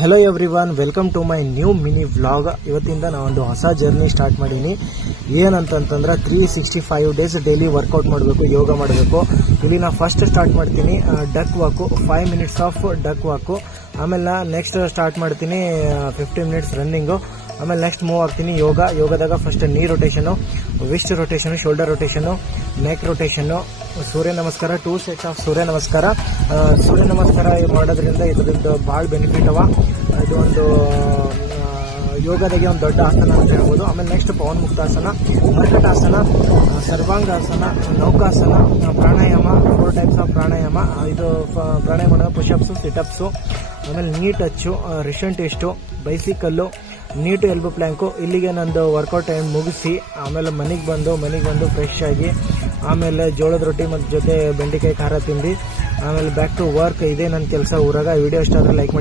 Hello everyone, welcome to my new mini vlog. ಇವತ್ತಿಂದ ನಾವೊಂದು ಹೊಸ ಜರ್ನಿ ಸ್ಟಾರ್ಟ್ ಮಾಡೀನಿ. ಏನಂತಂತಂದ್ರೆ 365 ಡೇಸ್ ಡೈಲಿ ವರ್ಕೌಟ್ ಮಾಡಬೇಕು, ಯೋಗ ಮಾಡಬೇಕು. ಇಲ್ಲಿ ನಾನು ಫಸ್ಟ್ ಸ್ಟಾರ್ಟ್ ಮಾಡ್ತೀನಿ ಡಕ್ ವಾಕು, 5 ಮಿನಿಟ್ಸ್ ಆಫ್ ಡಕ್ ವಾಕು. ಆಮೇಲೆ ನೆಕ್ಸ್ಟ್ ಸ್ಟಾರ್ಟ್ ಮಾಡ್ತೀನಿ 15 ಮಿನಿಟ್ಸ್ ರನ್ನಿಂಗು. ಆಮೇಲೆ ನೆಕ್ಸ್ಟ್ ಮೂವ್ ಆಗ್ತೀನಿ ಯೋಗದಾಗ ಫಸ್ಟ್ ನೀ ರೊಟೇಷನು, ವಿಸ್ಟ್ ರೊಟೇಷನು, ಶೋಲ್ಡರ್ ರೊಟೇಷನು, ನೆಕ್ ರೊಟೇಷನ್ನು, ಸೂರ್ಯ ನಮಸ್ಕಾರ, 2 ಸೆಟ್ಸ್ ಆಫ್ ಸೂರ್ಯ ನಮಸ್ಕಾರ. ಸೂರ್ಯ ನಮಸ್ಕಾರ ಮಾಡೋದ್ರಿಂದ ಇದರಿಂದ ಭಾಳ ಬೆನಿಫಿಟ್ ಅವ. ಇದು ಒಂದು ಯೋಗದಾಗೆ ಒಂದು ದೊಡ್ಡ ಆಸನ ಅಂತ ಹೇಳ್ಬೋದು. ಆಮೇಲೆ ನೆಕ್ಸ್ಟ್ ಪವನ್ ಮುಕ್ತಾಸನ, ಮರ್ಕಟಾಸನ, ಸರ್ವಾಂಗಾಸನ, ನೌಕಾಸನ, ಪ್ರಾಣಾಯಾಮ, 4 ಟೈಪ್ಸ್ ಆಫ್ ಪ್ರಾಣಾಯಾಮ. ಇದು ಪ್ರಾಣಾಯಾಮ ಪುಷಪ್ಸು, ಸಿಟಪ್ಸು, ಆಮೇಲೆ knee touch, Russian twist, bicycle, knee to elbow plank. ಇಲ್ಲಿಗೆ ನಂದು ವರ್ಕೌಟ್ ಟೈಮ್ ಮುಗಿಸಿ ಆಮೇಲೆ ಮನೆಗೆ ಬಂದು ಫ್ರೆಶ್ ಆಗಿ ಆಮೇಲೆ ಜೋಳದ ರೊಟ್ಟಿ ಮತ್ತು ಜೊತೆ ಬೆಂಡೆಕಾಯಿ ಖಾರ ತಿಂದು ಆಮೇಲೆ ಬ್ಯಾಕ್ ಟು ವರ್ಕ್. ಇದೇ ನನ್ನ ಕೆಲಸ ಊರಾಗ. ವಿಡಿಯೋ ಇಷ್ಟ ಆದರೆ ಲೈಕ್ ಮಾಡಿ.